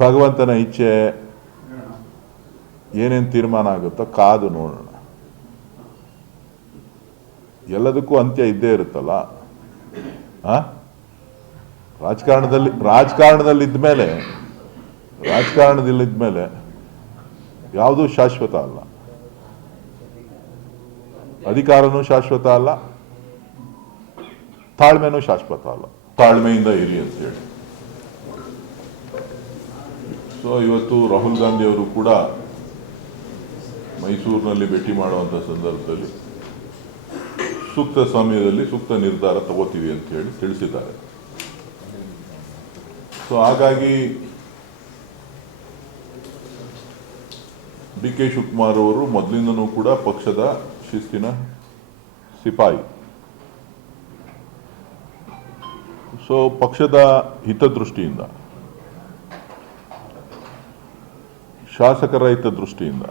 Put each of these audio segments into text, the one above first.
ಭಗವಂತನ ಇಚ್ಛೆ ಏನೇನು ತೀರ್ಮಾನ ಆಗುತ್ತೋ ಕಾದು ನೋಡೋಣ. ಎಲ್ಲದಕ್ಕೂ ಅಂತ್ಯ ಇದ್ದೇ ಇರುತ್ತಲ್ಲ? ರಾಜಕಾರಣದಲ್ಲಿ ರಾಜಕಾರಣದಲ್ಲಿ ಇದ್ಮೇಲೆ ರಾಜಕಾರಣದಲ್ಲಿ ಇದ್ಮೇಲೆ ಯಾವುದೂ ಶಾಶ್ವತ ಅಲ್ಲ. ಅಧಿಕಾರನೂ ಶಾಶ್ವತ ಅಲ್ಲ. ತಾಳ್ಮೆನೂ ಶಾಶ್ವತ ಅಲ್ಲ. ತಾಳ್ಮೆಯಿಂದ ಇರಿ ಅಂತ ಹೇಳಿ. ಸೊ ಇವತ್ತು ರಾಹುಲ್ ಗಾಂಧಿ ಅವರು ಕೂಡ ಮೈಸೂರಿನಲ್ಲಿ ಭೇಟಿ ಮಾಡುವಂಥ ಸಂದರ್ಭದಲ್ಲಿ ಸೂಕ್ತ ಸಮಯದಲ್ಲಿ ಸೂಕ್ತ ನಿರ್ಧಾರ ತಗೋತೀವಿ ಅಂತ ಹೇಳಿ ತಿಳಿಸಿದ್ದಾರೆ. ಸೊ ಹಾಗಾಗಿ ಡಿ ಕೆ ಶಿವಕುಮಾರ್ ಅವರು ಮೊದಲಿಂದನೂ ಕೂಡ ಪಕ್ಷದ ಶಿಸ್ತಿನ ಸಿಪಾಯಿ. ಸೊ ಪಕ್ಷದ ಹಿತದೃಷ್ಟಿಯಿಂದ ಶಾಸಕರ ಹಿತದೃಷ್ಟಿಯಿಂದ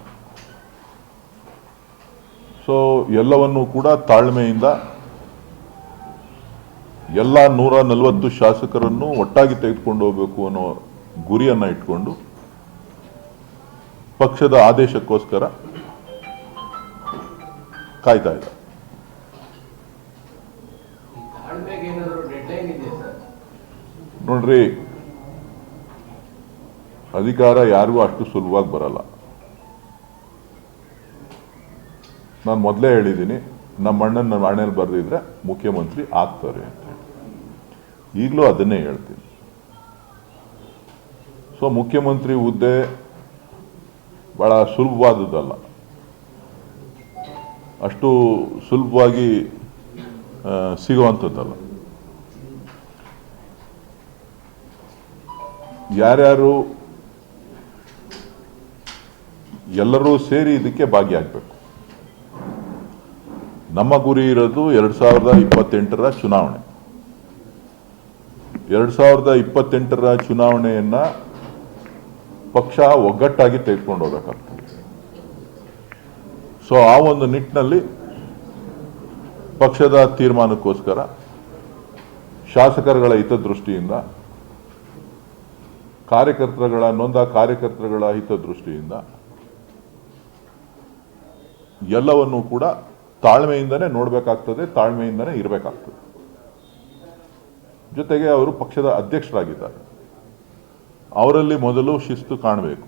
ಸೊ ಎಲ್ಲವನ್ನೂ ಕೂಡ ತಾಳ್ಮೆಯಿಂದ ಎಲ್ಲ ನೂರ ನಲವತ್ತು ಶಾಸಕರನ್ನು ಒಟ್ಟಾಗಿ ತೆಗೆದುಕೊಂಡು ಹೋಗಬೇಕು ಅನ್ನೋ ಗುರಿಯನ್ನ ಇಟ್ಕೊಂಡು ಪಕ್ಷದ ಆದೇಶಕ್ಕೋಸ್ಕರ ಕಾಯ್ತಾ ಇದೆ ನೋಡ್ರಿ ಅಧಿಕಾರ ಯಾರಿಗೂ ಅಷ್ಟು ಸುಲಭವಾಗಿ ಬರಲ್ಲ. ನಾನು ಮೊದಲೇ ಹೇಳಿದ್ದೀನಿ ನಮ್ಮ ಅಣ್ಣನ ನಮ್ಮ ಅಣ್ಣಲ್ಲಿ ಬರೆದಿದ್ರೆ ಮುಖ್ಯಮಂತ್ರಿ ಆಗ್ತಾರೆ ಅಂತ ಈಗಲೂ ಅದನ್ನೇ ಹೇಳ್ತೀನಿ. ಸೊ, ಮುಖ್ಯಮಂತ್ರಿ ಹುದ್ದೆ ಬಹಳ ಸುಲಭವಾದದ್ದಲ್ಲ. ಅಷ್ಟು ಸುಲಭವಾಗಿ ಸಿಗುವಂಥದ್ದಲ್ಲ. ಯಾರ್ಯಾರು ಎಲ್ಲರೂ ಸೇರಿ ಇದಕ್ಕೆ ಭಾಗಿಯಾಗಬೇಕು. ನಮ್ಮ ಗುರಿ ಇರೋದು ಎರಡ್ ಸಾವಿರದ ಇಪ್ಪತ್ತೆಂಟರ ಚುನಾವಣೆ. ಎರಡ್ ಸಾವಿರದ ಇಪ್ಪತ್ತೆಂಟರ ಚುನಾವಣೆಯನ್ನ ಪಕ್ಷ ಒಗ್ಗಟ್ಟಾಗಿ ತೆಗೆದುಕೊಂಡು ಹೋಗಬೇಕಾಗ್ತದೆ ಸೊ ಆ ಒಂದು ನಿಟ್ಟಿನಲ್ಲಿ ಪಕ್ಷದ ತೀರ್ಮಾನಕ್ಕೋಸ್ಕರ ಶಾಸಕರುಗಳ ಹಿತದೃಷ್ಟಿಯಿಂದ, ಕಾರ್ಯಕರ್ತರುಗಳ ನೊಂದ ಕಾರ್ಯಕರ್ತರುಗಳ ಹಿತದೃಷ್ಟಿಯಿಂದ ಎಲ್ಲವನ್ನೂ ಕೂಡ ತಾಳ್ಮೆಯಿಂದನೇ ನೋಡಬೇಕಾಗ್ತದೆ ತಾಳ್ಮೆಯಿಂದನೇ ಇರಬೇಕಾಗ್ತದೆ. ಜೊತೆಗೆ ಅವರು ಪಕ್ಷದ ಅಧ್ಯಕ್ಷರಾಗಿದ್ದಾರೆ. ಅವರಲ್ಲಿ ಮೊದಲು ಶಿಸ್ತು ಕಾಣಬೇಕು.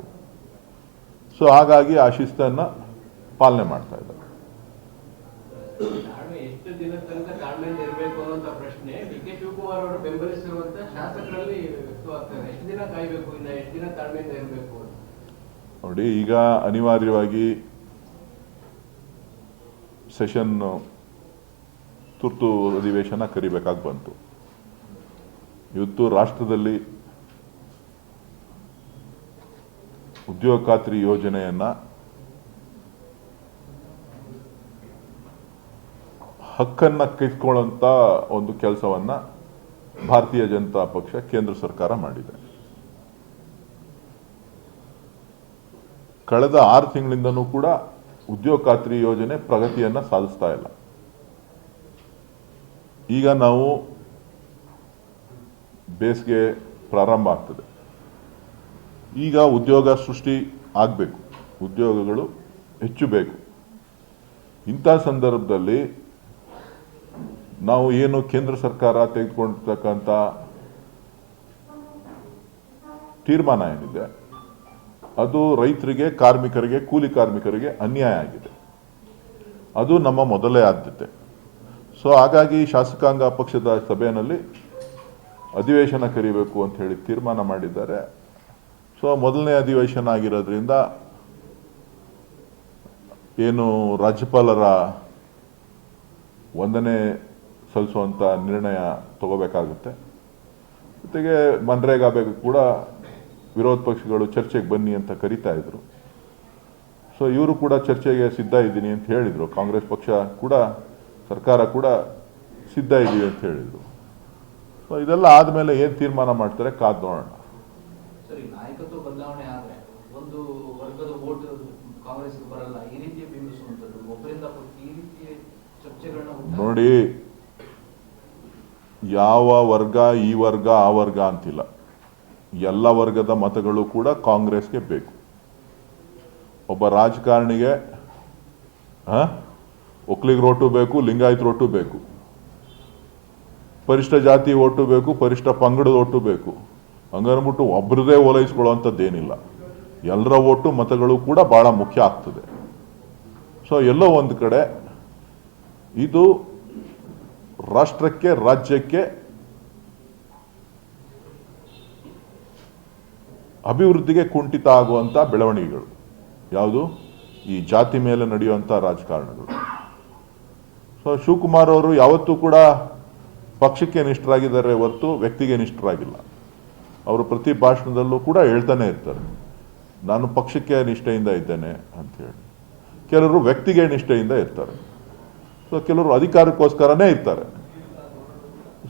ಸೊ ಹಾಗಾಗಿ ಆ ಶಿಸ್ತನ್ನು ಪಾಲನೆ ಮಾಡ್ತಾ ಇದ್ದಾರೆ. ನೋಡಿ ಈಗ ಅನಿವಾರ್ಯವಾಗಿ ಸೆಷನ್ ತುರ್ತು ಅಧಿವೇಶನ ಕರಿಬೇಕಾಗಿ ಬಂತು. ಇವತ್ತು ರಾಷ್ಟ್ರದಲ್ಲಿ ಉದ್ಯೋಗ ಖಾತ್ರಿ ಯೋಜನೆಯನ್ನ ಹಕ್ಕನ್ನ ಕಿತ್ಕೊಳ್ಳೋಂಥ ಒಂದು ಕೆಲಸವನ್ನು ಭಾರತೀಯ ಜನತಾ ಪಕ್ಷ ಕೇಂದ್ರ ಸರ್ಕಾರ ಮಾಡಿದೆ. ಕಳೆದ ಆರು ತಿಂಗಳಿಂದನೂ ಕೂಡ ಉದ್ಯೋಗ ಖಾತ್ರಿ ಯೋಜನೆ ಪ್ರಗತಿಯನ್ನ ಸಾಧಿಸ್ತಾ ಇಲ್ಲ. ಈಗ ನಾವು ಬೇಸಿಗೆ ಪ್ರಾರಂಭ ಆಗ್ತದೆ. ಈಗ ಉದ್ಯೋಗ ಸೃಷ್ಟಿ ಆಗಬೇಕು. ಉದ್ಯೋಗಗಳು ಹೆಚ್ಚು ಬೇಕು. ಇಂಥ ಸಂದರ್ಭದಲ್ಲಿ ನಾವು ಏನು ಕೇಂದ್ರ ಸರ್ಕಾರ ತೆಗೆದುಕೊಂಡಿರ್ತಕ್ಕಂಥ ತೀರ್ಮಾನ ಏನಿದೆ? ಅದು ರೈತರಿಗೆ, ಕಾರ್ಮಿಕರಿಗೆ, ಕೂಲಿ ಕಾರ್ಮಿಕರಿಗೆ ಅನ್ಯಾಯ ಆಗಿದೆ. ಅದು ನಮ್ಮ ಮೊದಲೇ ಆದ್ಯತೆ. ಸೊ ಹಾಗಾಗಿ ಶಾಸಕಾಂಗ ಪಕ್ಷದ ಸಭೆಯಲ್ಲಿ ಅಧಿವೇಶನ ಕರಿಬೇಕು ಅಂತ ಹೇಳಿ ತೀರ್ಮಾನ ಮಾಡಿದ್ದಾರೆ. ಸೊ ಮೊದಲನೇ ಅಧಿವೇಶನ ಆಗಿರೋದ್ರಿಂದ ಏನು ರಾಜ್ಯಪಾಲರ ವಂದನೆ ಸಲ್ಲಿಸುವಂಥ ನಿರ್ಣಯ ತಗೋಬೇಕಾಗುತ್ತೆ. ಜೊತೆಗೆ ಮನ್ರೇಗಾ ಬಗ್ಗೆ ಕೂಡ ವಿರೋಧ ಪಕ್ಷಗಳು ಚರ್ಚೆಗೆ ಬನ್ನಿ ಅಂತ ಕರಿತಾ ಇದ್ರು. ಸೊ ಇವರು ಕೂಡ ಚರ್ಚೆಗೆ ಸಿದ್ಧ ಇದ್ದೀನಿ ಅಂತ ಹೇಳಿದರು. ಕಾಂಗ್ರೆಸ್ ಪಕ್ಷ ಕೂಡ ಸರ್ಕಾರ ಕೂಡ ಸಿದ್ಧ ಇದ್ದೀವಿ ಅಂತ ಹೇಳಿದರು. ಸೊ ಇದೆಲ್ಲ ಆದಮೇಲೆ ಏನು ತೀರ್ಮಾನ ಮಾಡ್ತಾರೆ? ಕಾದು ನೋಡೋಣ ನೋಡಿ ಯಾವ ವರ್ಗ ಈ ವರ್ಗ ಆ ವರ್ಗ ಅಂತಿಲ್ಲ. ಎಲ್ಲ ವರ್ಗದ ಮತಗಳು ಕೂಡ ಕಾಂಗ್ರೆಸ್ಗೆ ಬೇಕು. ಒಬ್ಬ ರಾಜಕಾರಣಿಗೆ ಒಕ್ಲಿಗ್ ರೋಟು ಬೇಕು, ಲಿಂಗಾಯತ್ ರೋಟು ಬೇಕು. ಪರಿಷ್ಠ ಜಾತಿ ಓಟು ಬೇಕು, ಪರಿಷ್ಠ ಪಂಗಡದ ಓಟು ಬೇಕು. ಹಂಗನ್ಬಿಟ್ಟು ಒಬ್ಬರದೇ ಓಲೈಸ್ಕೊಳ್ಳೋವಂಥದ್ದೇನಿಲ್ಲ. ಎಲ್ಲರ ಓಟು ಮತಗಳು ಕೂಡ ಬಹಳ ಮುಖ್ಯ ಆಗ್ತದೆ. ಸೊ, ಎಲ್ಲೋ ಒಂದು ಕಡೆ ಇದು ರಾಷ್ಟ್ರಕ್ಕೆ, ರಾಜ್ಯಕ್ಕೆ ಅಭಿವೃದ್ಧಿಗೆ ಕುಂಠಿತ ಆಗುವಂಥ ಬೆಳವಣಿಗೆಗಳು. ಯಾವುದು? ಈ ಜಾತಿ ಮೇಲೆ ನಡೆಯುವಂಥ ರಾಜಕಾರಣಗಳು. ಸೊ ಶಿವಕುಮಾರ್ ಅವರು ಯಾವತ್ತೂ ಕೂಡ ಪಕ್ಷಕ್ಕೆ ನಿಷ್ಠರಾಗಿದ್ದಾರೆ ಹೊರತು ವ್ಯಕ್ತಿಗೆ ನಿಷ್ಠರಾಗಿಲ್ಲ. ಅವರು ಪ್ರತಿ ಭಾಷಣದಲ್ಲೂ ಕೂಡ ಹೇಳ್ತಾನೆ ಇರ್ತಾರೆ. ನಾನು ಪಕ್ಷಕ್ಕೆ ನಿಷ್ಠೆಯಿಂದ ಇದ್ದೇನೆ ಅಂತ ಹೇಳಿ. ಕೆಲವರು ವ್ಯಕ್ತಿಗೆ ನಿಷ್ಠೆಯಿಂದ ಇರ್ತಾರೆ. ಸೊ ಕೆಲವರು ಅಧಿಕಾರಕ್ಕೋಸ್ಕರನೇ ಇರ್ತಾರೆ.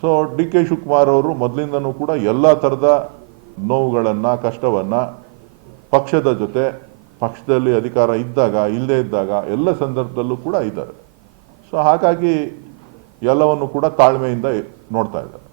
ಸೊ ಡಿ ಕೆ ಶಿವಕುಮಾರ್ ಅವರು ಮೊದಲಿಂದನೂ ಕೂಡ ಎಲ್ಲ ಥರದ ನೋವುಗಳನ್ನು, ಕಷ್ಟವನ್ನು ಪಕ್ಷದ ಜೊತೆ, ಪಕ್ಷದಲ್ಲಿ ಅಧಿಕಾರ ಇದ್ದಾಗ, ಇಲ್ಲದೇ ಇದ್ದಾಗ ಎಲ್ಲ ಸಂದರ್ಭದಲ್ಲೂ ಕೂಡ ಇದ್ದಾರೆ. ಸೊ ಹಾಗಾಗಿ ಎಲ್ಲವನ್ನು ಕೂಡ ತಾಳ್ಮೆಯಿಂದ ನೋಡ್ತಾ ಇದ್ದಾರೆ.